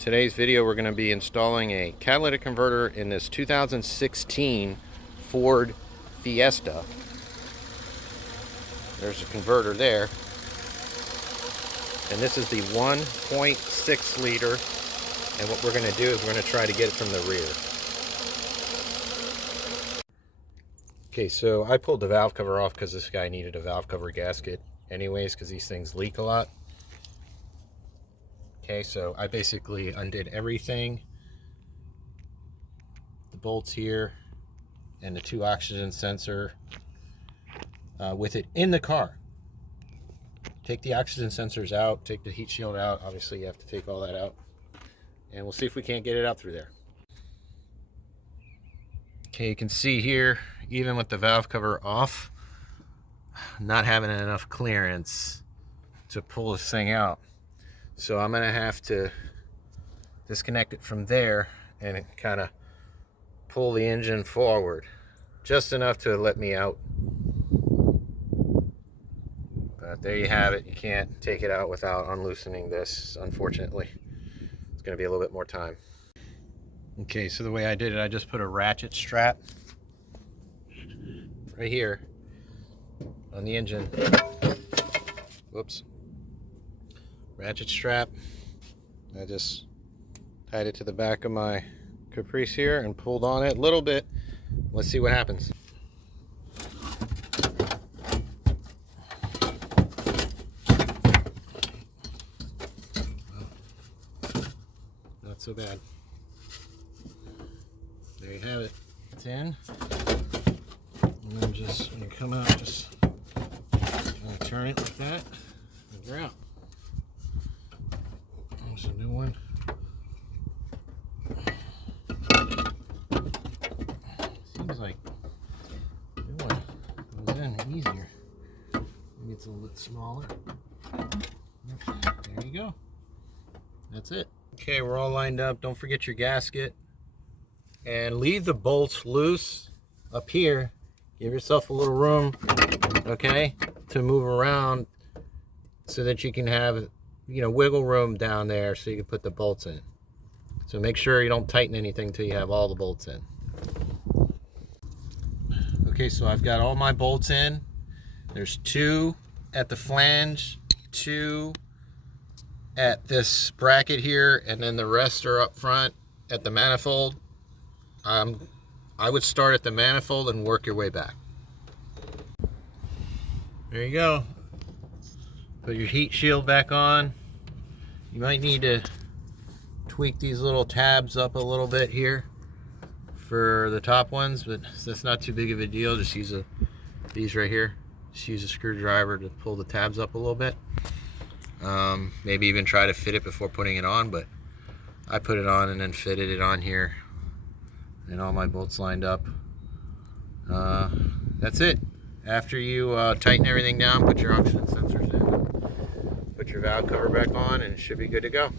Today's video we're going to be installing a catalytic converter in this 2016 Ford Fiesta. There's a converter there. And this is the 1.6 liter. And what we're going to do is we're going to try to get it from the rear. Okay, so I pulled the valve cover off because this guy needed a valve cover gasket anyways, because these things leak a lot. Okay, so I basically undid everything. The bolts here and the two oxygen sensor with it in the car. Take the oxygen sensors out, take the heat shield out. Obviously you have to take all that out. And we'll see if we can't get it out through there. Okay, you can see here, even with the valve cover off, not having enough clearance to pull this thing out. So I'm going to have to disconnect it from there and kind of pull the engine forward. Just enough to let me out. But there you have it. You can't take it out without unloosening this, unfortunately. It's going to be a little bit more time. Okay, so the way I did it, I just put a ratchet strap right here on the engine. Whoops. Ratchet strap. I just tied it to the back of my Caprice here and pulled on it a little bit. Let's see what happens. Not so bad. There you have it. It's in. And then just when you come out, just turn it like that and you're out. There's a new one. Seems like the new one goes in easier. Maybe it's a little bit smaller. There you go. That's it. Okay, we're all lined up. Don't forget your gasket. And leave the bolts loose up here. Give yourself a little room, okay, to move around so that you can have, you know, wiggle room down there so you can put the bolts in. So make sure you don't tighten anything until you have all the bolts in. Okay, so I've got all my bolts in. There's 2 at the flange, 2 at this bracket here, and then the rest are up front at the manifold. I would start at the manifold and work your way back. There you go. Put your heat shield back on. You might need to tweak these little tabs up a little bit here for the top ones, but that's not too big of a deal. Just use these right here. Just use a screwdriver to pull the tabs up a little bit. Maybe even try to fit it before putting it on, but I put it on and then fitted it on here. And all my bolts lined up. That's it. After you tighten everything down, put your oxygen sensors in, put your valve cover back on, and it should be good to go.